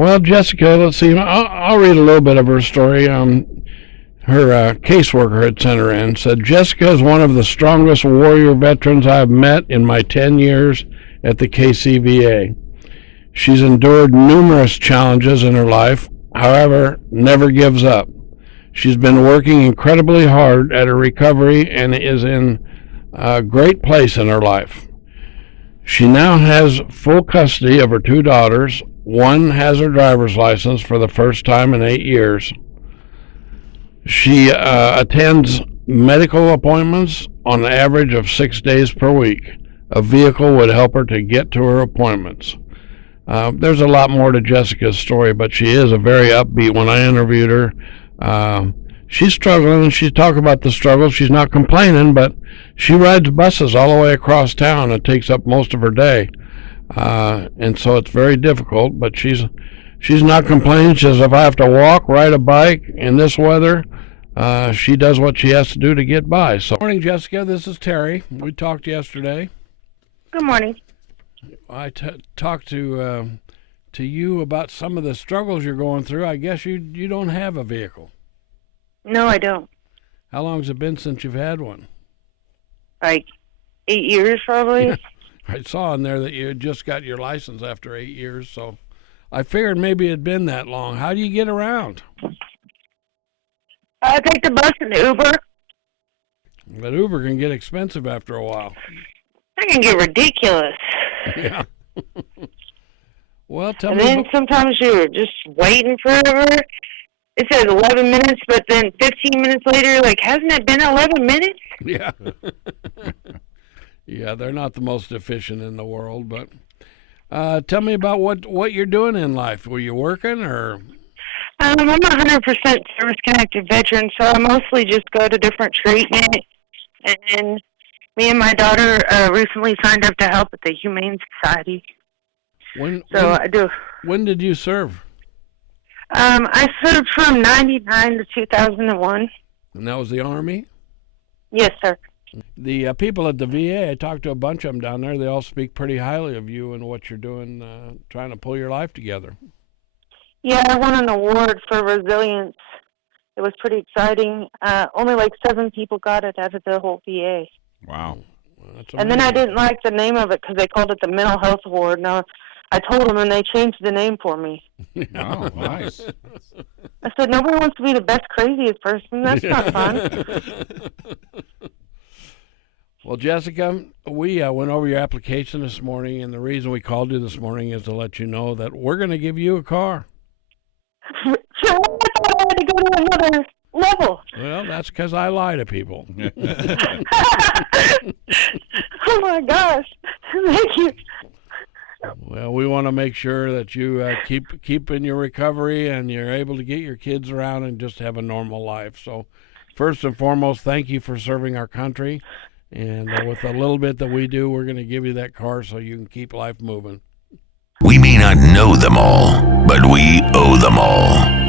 Well, Jessica, let's see. I'll read a little bit of her story. Her caseworker had sent her in, said, Jessica is one of the strongest warrior veterans I have met in my 10 years at the KCVA. She's endured numerous challenges in her life, however, never gives up. She's been working incredibly hard at her recovery and is in a great place in her life. She now has full custody of her two daughters. One has her driver's license for the first time in 8 years. She attends medical appointments on an average of 6 days per week. A vehicle would help her to get to her appointments. There's a lot more to Jessica's story, but she is a very upbeat. When I interviewed her, she's struggling, and she's talking about the struggle. She's not complaining, but she rides buses all the way across town. It takes up most of her day, and so it's very difficult, but she's not complaining. She says, if I have to walk, ride a bike in this weather, she does what she has to do to get by. So, morning, Jessica. This is Terry. We talked yesterday. Good morning. I talked to you about some of the struggles you're going through. I guess you don't have a vehicle. No, I don't. How long has it been since you've had one? Like 8 years, probably. Yeah. I saw in there that you had just got your license after 8 years, so I figured maybe it had been that long. How do you get around? I take the bus and the Uber. But Uber can get expensive after a while. That can get ridiculous. Yeah. Well, tell and me. And then sometimes you're just waiting forever. It says 11 minutes, but then 15 minutes later, like, hasn't it been 11 minutes? Yeah. Yeah, they're not the most efficient in the world, but tell me about what you're doing in life. Were you working or? I'm a 100% service-connected veteran, so I mostly just go to different treatment. And me and my daughter recently signed up to help at the Humane Society. I do. When did you serve? I served from 99 to 2001. And that was the Army? Yes, sir. The people at the VA, I talked to a bunch of them down there. They all speak pretty highly of you and what you're doing, trying to pull your life together. Yeah, I won an award for resilience. It was pretty exciting. Only like 7 people got it out of the whole VA. Wow. Well, and then I didn't like the name of it because they called it the Mental Health Award. Now, I told them, and they changed the name for me. Oh, nice. I said, nobody wants to be the best, craziest person. That's not fun. Well, Jessica, we went over your application this morning, and the reason we called you this morning is to let you know that we're going to give you a car. So I thought I had to go to another level. Well, that's because I lie to people. Oh, my gosh. Thank you. Well, we want to make sure that you keep in your recovery and you're able to get your kids around and just have a normal life. So first and foremost, thank you for serving our country. And with a little bit that we do, we're going to give you that car so you can keep life moving. We may not know them all, but we owe them all.